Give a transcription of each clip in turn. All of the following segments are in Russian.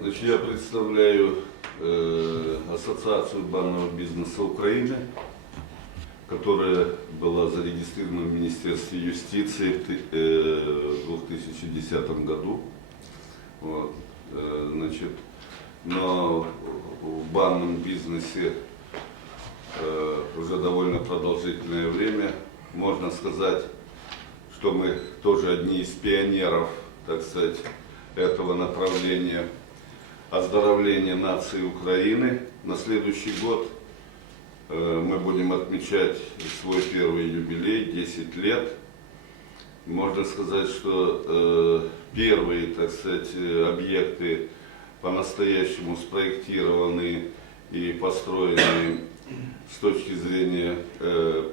Значит, я представляю э, Ассоциацию банного бизнеса Украины, которая была зарегистрирована в Министерстве юстиции в э, в 2010 году. Вот, э, значит, но в банном бизнесе э, уже довольно продолжительное время. Можно сказать, что мы тоже одни из пионеров, так сказать, этого направления оздоровления нации Украины. На следующий год э, мы будем отмечать свой первый юбилей, 10 лет. Можно сказать, что э, первые, так сказать, э, объекты по-настоящему спроектированы и построены с точки зрения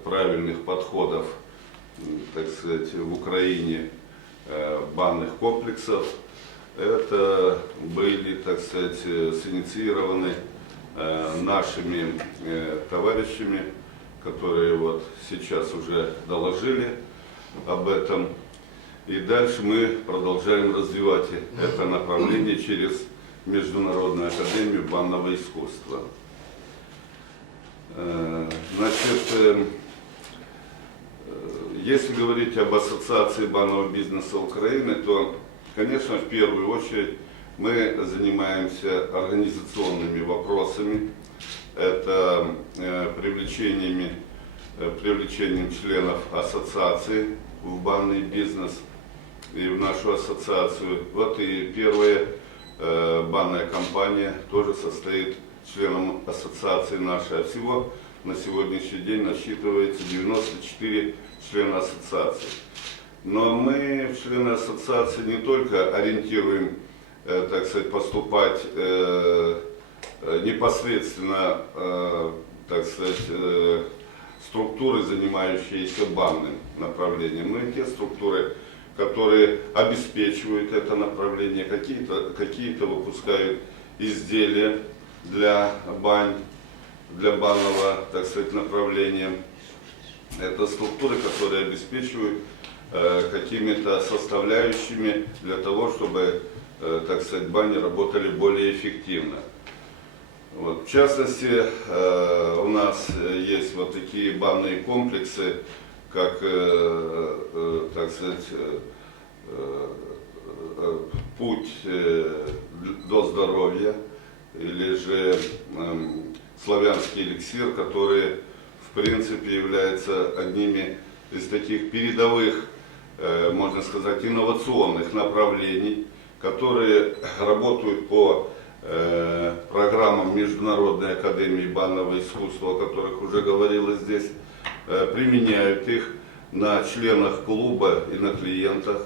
правильных подходов, так сказать, в Украине банных комплексов. Это были, так сказать, э, синициированы э, нашими э, товарищами, которые вот сейчас уже доложили об этом. И дальше мы продолжаем развивать это направление через Международную академию банного искусства. Значит, если говорить об Ассоциации банного бизнеса Украины, то, конечно, в первую очередь мы занимаемся организационными вопросами. Это э, привлечениями, э, привлечением членов ассоциации в банный бизнес и в нашу ассоциацию. Вот и первая э, банная компания тоже состоит членом ассоциации нашей. А всего на сегодняшний день насчитывается 94 члена ассоциации. Но мы, члены ассоциации, не только ориентируем, э, так сказать, поступать э, э, непосредственно, так сказать, структуры, занимающиеся банным направлением, но и те структуры, которые обеспечивают это направление, какие-то какие выпускают изделия для бань, для банного, так сказать, направления. Это структуры, которые обеспечивают какими-то составляющими для того, чтобы, э, так сказать, бани работали более эффективно. Вот. В частности, э, у нас э, есть вот такие банные комплексы, как, э, э, так сказать, э, э, э, путь э, до здоровья, или же эм, славянский эликсир, который, в принципе, является одними из таких передовых, э, можно сказать, инновационных направлений, которые работают по э, программам Международной академии банного искусства, о которых уже говорилось здесь, э, применяют их на членах клуба и на клиентах,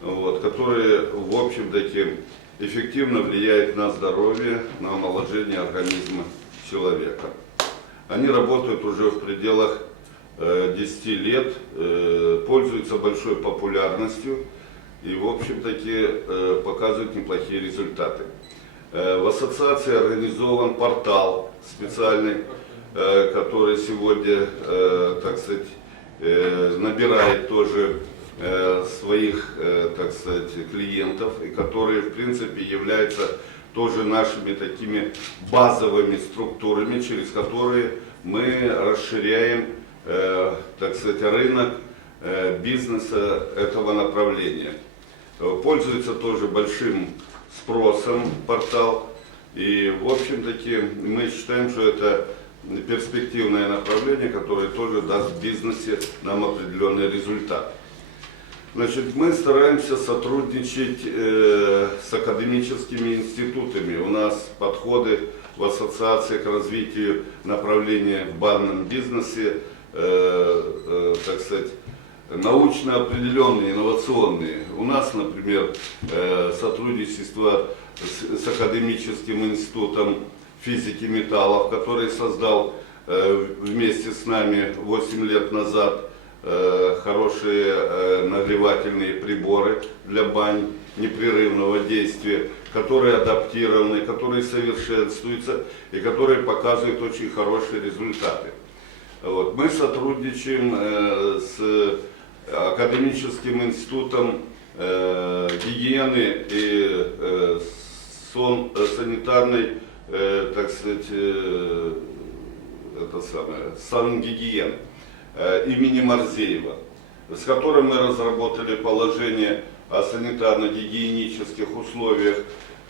вот, которые, в общем-таки, эффективно влияют на здоровье, на омоложение организма человека. Они работают уже в пределах э, 10 лет, э, пользуются большой популярностью и, в общем-таки, э, показывают неплохие результаты. Э, В ассоциации организован портал специальный, э, который сегодня, э, так сказать, э, набирает тоже э, своих, э, так сказать, клиентов, и которые, в принципе, являются тоже нашими такими базовыми структурами, через которые мы расширяем, э, так сказать, рынок э, бизнеса этого направления. Э, Пользуется тоже большим спросом портал. И, в общем-таки, мы считаем, что это перспективное направление, которое тоже даст бизнесе нам определенный результат. Значит, мы стараемся сотрудничать э, с академическими институтами. У нас подходы в ассоциации к развитию направления в банном бизнесе, э, э, так сказать, научно определенные, инновационные. У нас, например, э, сотрудничество с, с академическим институтом физики металлов, который создал э, вместе с нами 8 лет назад э, хорошие э, нагревательные приборы для бань непрерывного действия, которые адаптированы, которые совершенствуются и которые показывают очень хорошие результаты. Вот. Мы сотрудничаем э, с академическим институтом э, гигиены и э, сон, э, санитарной, э, так сказать, э, это самое, сангигиен э, имени Марзеева, с которым мы разработали положение о санитарно-гигиенических условиях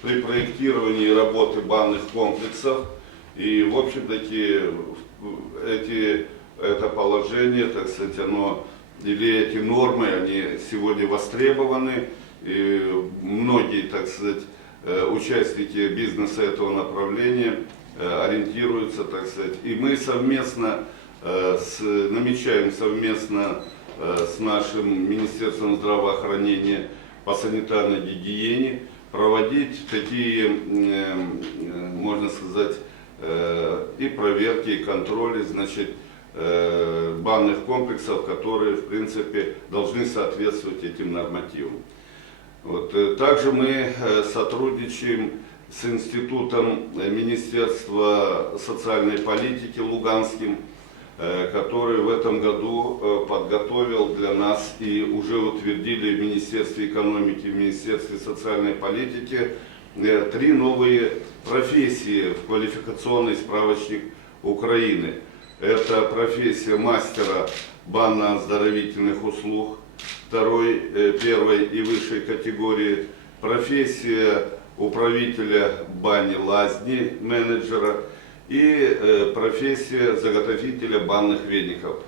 при проектировании работы банных комплексов. И, в общем-таки, в- эти, это положение, так сказать, оно, или эти нормы, они сегодня востребованы. И многие, так сказать, э, участники бизнеса этого направления э, ориентируются, так сказать. И мы совместно э, с, намечаем совместно с нашим Министерством здравоохранения по санитарной гигиене проводить такие, можно сказать, и проверки, и контроли, значит, э, банных комплексов, которые, в принципе, должны соответствовать этим нормативам. Вот, э, также мы э, сотрудничаем с Институтом э, Министерства социальной политики Луганским, э, который в этом году э, подготовил для нас и уже утвердили в Министерстве экономики, в Министерстве социальной политики э, три новые профессии в квалификационный справочник Украины. Это профессия мастера банно-оздоровительных услуг, второй, э, первой и высшей категории, профессия управителя бани лазни, менеджера и э, профессия заготовителя банных веников.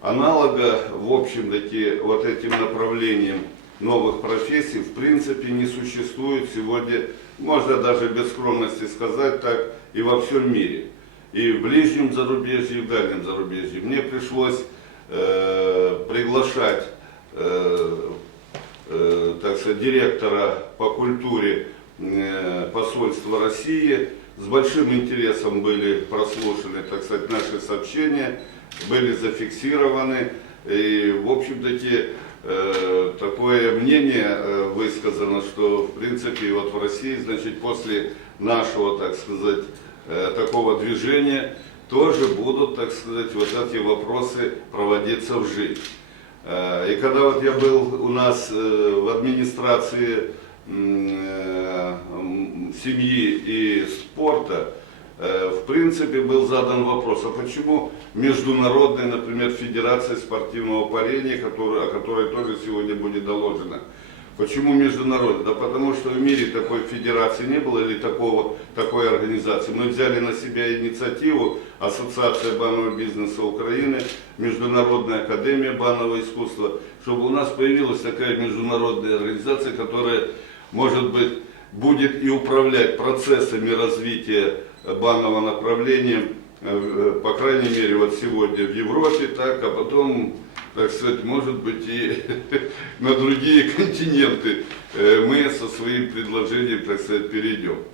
Аналога, в общем-таки, вот этим направлением новых профессий в принципе не существует сегодня, можно даже без скромности сказать так, и во всем мире. И в ближнем зарубежье, и в дальнем зарубежье. Мне пришлось э, приглашать э, э, так сказать, директора по культуре э, посольства России. С большим интересом были прослушаны, так сказать, наши сообщения, были зафиксированы. И, в общем-таки, такое мнение э, высказано, что, в принципе, вот в России, значит, после нашего, так сказать, э, такого движения тоже будут, так сказать, вот эти вопросы проводиться в жизнь. Э, И когда вот я был у нас э, в администрации э, семьи и спорта, э, в принципе был задан вопрос, а почему международная, например, федерация спортивного парения, которая, о которой тоже сегодня будет доложено, Почему международная? Да потому что в мире такой федерации не было или такого, такой организации. Мы взяли на себя инициативу Ассоциация банного бизнеса Украины, Международная академия банного искусства, чтобы у нас появилась такая международная организация, которая, может быть, будет и управлять процессами развития банного направления, э, по крайней мере, вот сегодня в Европе, так, а потом так сказать, может быть и на другие континенты э, мы со своим предложением, так сказать, перейдем.